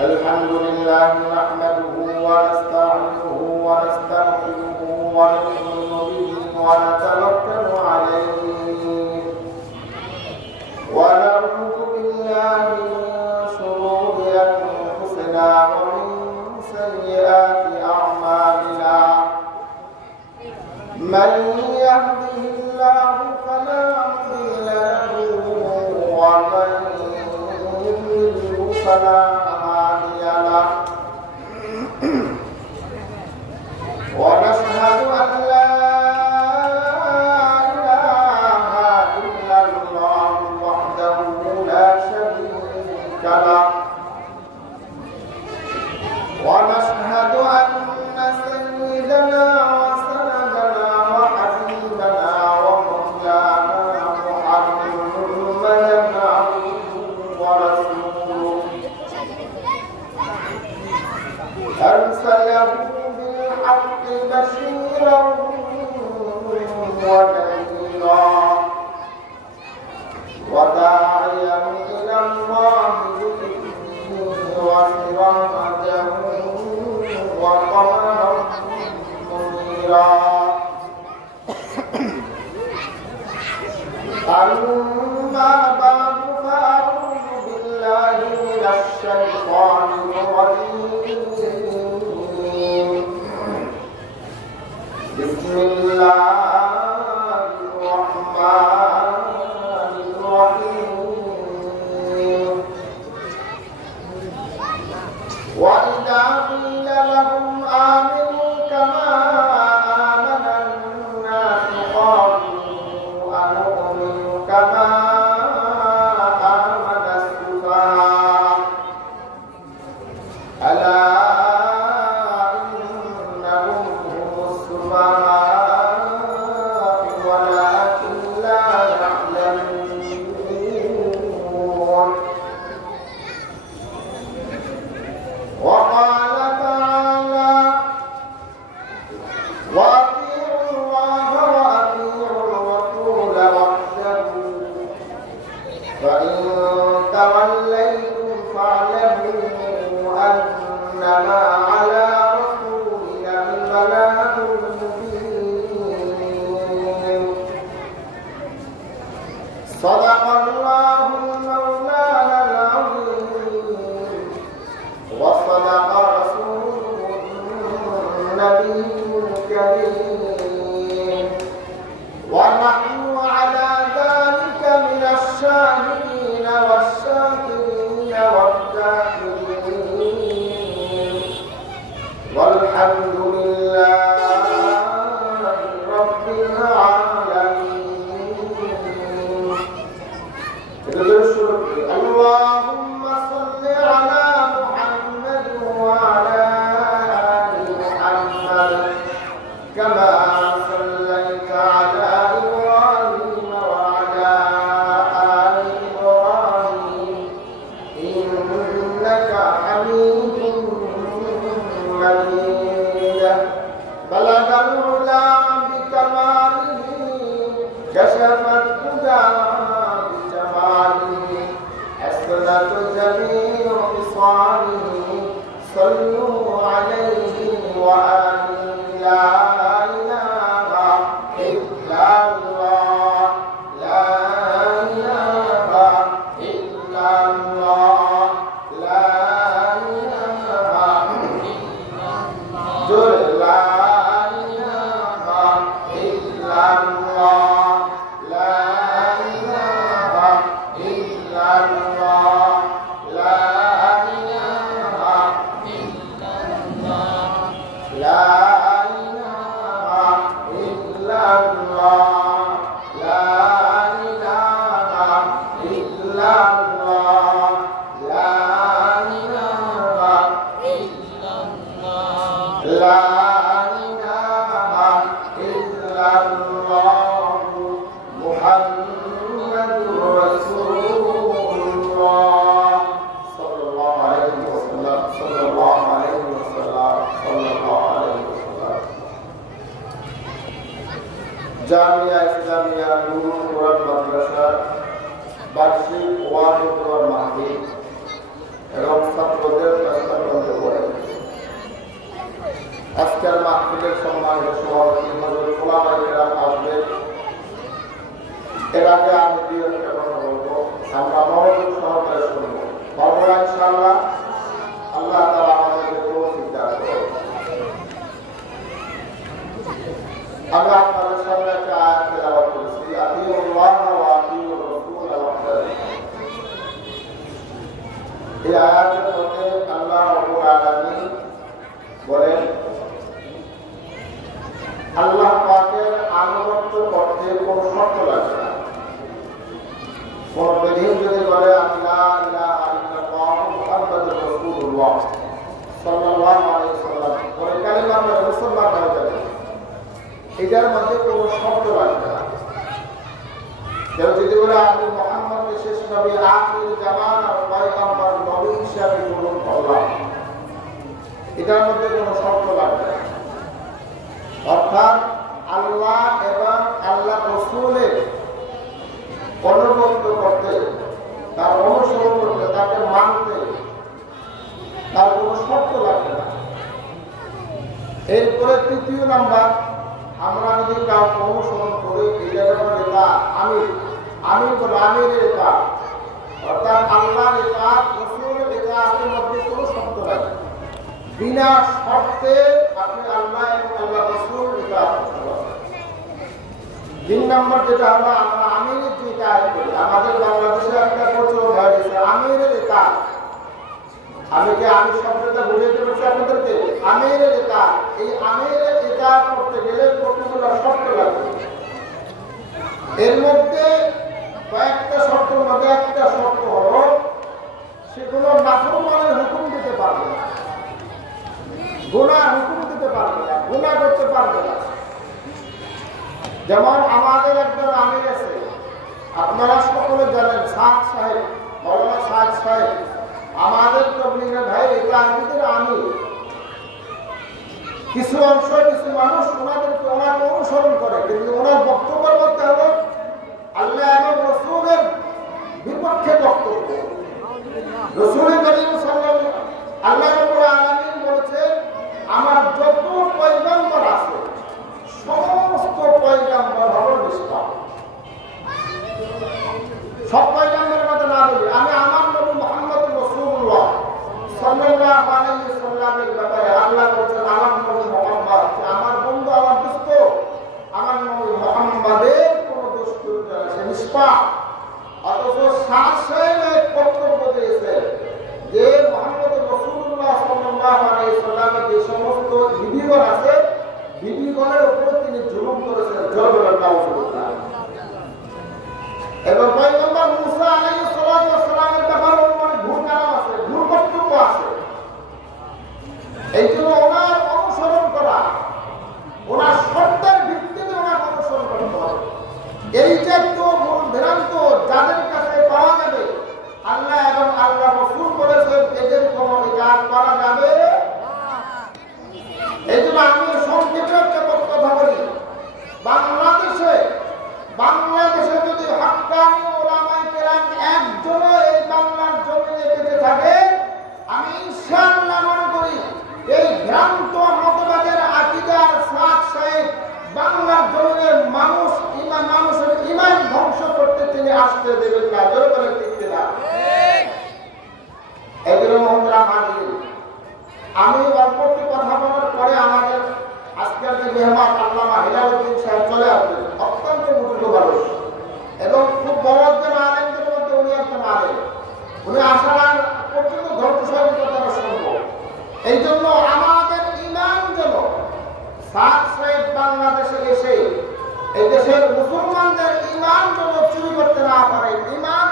الحمد لله نحمده ونستعينه ونستغفره ونؤمن به ونتوكل عليه ونعوذ بالله من شرور أنفسنا ومن سيئات أعمالنا من يهده الله فلا مضل له ومن يضلل فلا هادي له ونشهد أن لا إله إلا الله وحده لا شريك له ونشهد أن سيدنا وسندنا وحبيبنا ومولانا محمدا عبده ورسوله أرسله بالحق بشيرا ونذيرا وداعيا إلى الله بإذنه وسراجا وقمرا منيرا أما بعد فأعوذ بالله من الشيطان الرجيم بسم الله الرحمن الرحيم وإذا قيل لهم آمنوا كما آمن الناس قالوا أنؤمن كما آمن السفهاء ألا إنهم هم السفهاء ولكن لا يعلمون وقال تعالى وأطيعوا الله وأطيعوا الرسول واحذروا فإن توليتم فاعلموا أنما على رسولنا البلاغ المبين صدق الله المولانا العظيم وصدق رسوله النبي الكريم ونحن على ذلك من الشاهدين والشاكرين والذاكرين والحمد لله رب العالمين. اللهم صل على محمد وعلى آل محمد كما صليت على إبراهيم وعلى آل إبراهيم إنك حميد مجيد بلغ العلا بكماله كشف الهدى بجماله حسنت বার্ষিক ওয়াজ মাহফিল এবং ছাত্রদের প্রস্তাবগ্রন্থ করে আজকের মাহফিলের সম্মানিত সভাপতি হযরত ওলামায়ে কেরাম আসবেন। এর আগে আমি দুই একটা কথা বলবো, আমরা মনোযোগ সহকারে শুনবো। বলবো ইনশাআল্লাহ। আল্লাহ তাআলা আমাদেরকে তৌফিক দান করুন। আমি আপনাদের সামনে একটা আয়াত তেলাওয়াত করেছি, আতিউল্লাহ ওয়া আতিউর রাসূল ওয়াহদাহু। এই আয়াতের মধ্যে আল্লাহ রাব্বুল আলামিন বলেন, আল্লাহ পাকের আনুগত্য করতে কোনো শর্ত লাগে না। কোন বেদিন যদি বলে আমি লা ইলাহা ইল্লাল্লাহ মুহাম্মাদুর রাসূলুল্লাহ সাল্লাল্লাহু আলাইহি ওয়াসাল্লাম বলে কালিমা পড়ে মুসলমান হয়ে যাবে, এটার মধ্যে কোনো শর্ত লাগবে না। কেউ যদি বলে আমি মুহাম্মদ শেষ নবী, আখির জামানার পয়গম্বর নবী হিসাবে গ্রহণ করলাম, এটার মধ্যে কোনো শর্ত লাগবে না। অর্থাৎ আল্লাহ এবং আল্লাহ রাসূলের অনুগত করতে, তার অনুসরণ করতে, তাকে মানতে তার কোনো শর্ত লাগবে না। এরপরে তৃতীয় নাম্বার, আমরা যদি কাউকে অনুসরণ করি, এটা আমি বলে আমিরের এটা, অর্থাৎ আল্লাহর এটা, রাসূলের এটা, আপনার মধ্যে কোনো শর্ত নাই। বিনা শর্তে আপনি আল্লাহ এবং আল্লাহ রাসূল এটা করতে পারবেন। 3 নম্বর যেটা হলো, আমরা আমিরের যে কাজ করি, আমাদের বাংলাদেশে একটা প্রচলন হয়ে গেছে আমিরের এটা। আমি শব্দটা বুঝাইতে পারছি আপনাদেরকে, আমিরের এটা। এই আমিরের এটা করতে গেলে কতগুলো শর্ত লাগবে। এর মধ্যে কয়েকটা শর্তের মধ্যে একটা শর্ত হলো, সেগুলো নাফরমানের হুকুম দিতে পারবে না, গুনাহ হুকুম দিতে পারবে না, গুনাহ করতে পারবে না। যেমন আমাদের একজন আমির আছে, আপনারা সকলে জানেন, সাদ সাহেব, মৌলানা সাদ সাহেব, আমাদের তবলিগের ভাই, এটা আমাদের আমির। কিছু অংশ, কিছু মানুষ ওনাকে অনুসরণ করে, কিন্তু ওনার বক্তব্যের মধ্যে হলো আল্লাহ এবং রাসূলের বিপক্ষে বক্তব্য। রাসূল করিম সাল্লাল্লাহু আল্লাহ রাব্বুল আলামিন বলেছেন, আমার যত পয়গম্বর আছে সমস্ত পয়গম্বর হলো নিষ্পাপ। সব পয়গম্বরের কথা না বলি, আমি আমার নবী মুহাম্মদ রাসূলুল্লাহ সাল্লাল্লাহু আলাইহি ওয়াসাল্লামের ব্যাপারে আল্লাহ বলেছেন, আমার নবী মুহাম্মদ, আমার বন্ধু, আমার দোস্ত, আমার নবী মুহাম্মদের কোনো দোষ নাই, সে নিষ্পাপ। অথচ সাহেবের বক্তব্য দিয়েছেন যে মুহাম্মদ রাসূলুল্লাহ সাল্লাল্লাহু আলাইহি ওয়াসাল্লামের যে সমস্ত বিধিগণ আছে, বিধিগণের উপর তিনি জুলুম করেছেন। এবং পয়গম্বর মুসা আলাইহিস সালামের ব্যাপারে অনেক ভুল কালাম আছে, ভুল বক্তব্য আছে। এই জন্য ওনার অনুসরণ করা, ওনার শর্তের ভিত্তিতে ওনার অনুসরণ করতে হবে। এই জাতীয় ভুল ভ্রান্ত যাদের কাছে পাওয়া যাবে, আল্লাহ এবং আল্লাহ রাসূল বলেছেন এদের কোনো কাজ করা যাবে। এই জন্য আমি সংক্ষেপে একটা কথা বলি, বাংলাদেশে যদি হাক্কানি ওলামায়ে কেরাম একজনও এই বাংলার জমিনে বেঁচে থাকে, আমি ইনশাআল্লাহ মনে করি এই ভ্রান্ত মতবাদের আকীদার সাদ সাহেব বাংলার জমিনের মানুষের ঈমান ধ্বংস করতে তিনি আসতে দেবেন না। জোরে বলেন ঠিক কিনা? এগুলো মোহতরাম হাজির, আমি অল্প একটু কথা বলার পরে আমাদের আজকের যে মেহমান আল্লামা হিলালউদ্দিন সাহেব চলে আসবেন। অত্যন্ত বুজুর্গ মানুষ এবং খুব বড় একজন আলেমদের মধ্যে উনি একজন আলেম। উনি আসার পর্যন্ত ধৈর্য সহকারে কথা শুনবো। এই জন্য আমাদের ঈমান যেন সাদ সাহেব বাংলাদেশে এসে এই দেশের মুসলমানদের ঈমান যেন চুরি করতে না পারে, ঈমান